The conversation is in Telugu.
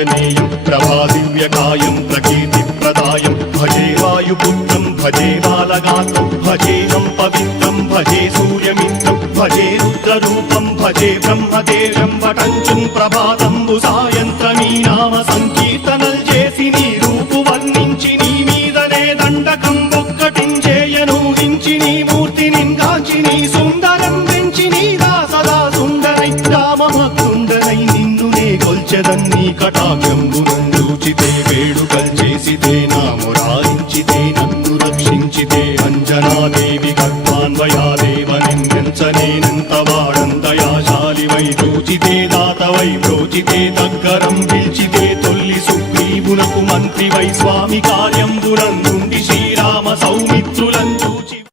ఆంజనేయం ప్రభాదివ్యకాయం ప్రకీర్తిప్రదాయం భజే వాయుపుత్రం భజే బాలగాత్రం భజేహం పవిత్రం భజే సూర్యమిత్రం భజే రుద్రరూపం భజే బ్రహ్మదేవం వటంచుం ప్రభాతంబు సాయంత్రమీ నామ సంకీర్తనల్ చేసి నీ రూపు వర్ణించి నీ మీదనే దండకం ఒక్కటించేయను దించి నీ మూర్తిని గాంచి నీ సుందరం పెంచి నీ సదా సుందరై రామభక్తుండనై నిన్నునే కొల్చెదన్ని కటాక్షంబునందూచితే వేడుకల్ చేసితే నామురారించితే నన్ను రక్షించితే అంజనాదేవి గర్భాన్వయాదేవనిందించనేనంత వాడంతయాశాలివై చూచితే దాతవై ప్రోచితే దగ్గరం పిల్చితే తొల్లి సుగ్రీవునకు మంత్రివై స్వామి కార్యంబునందు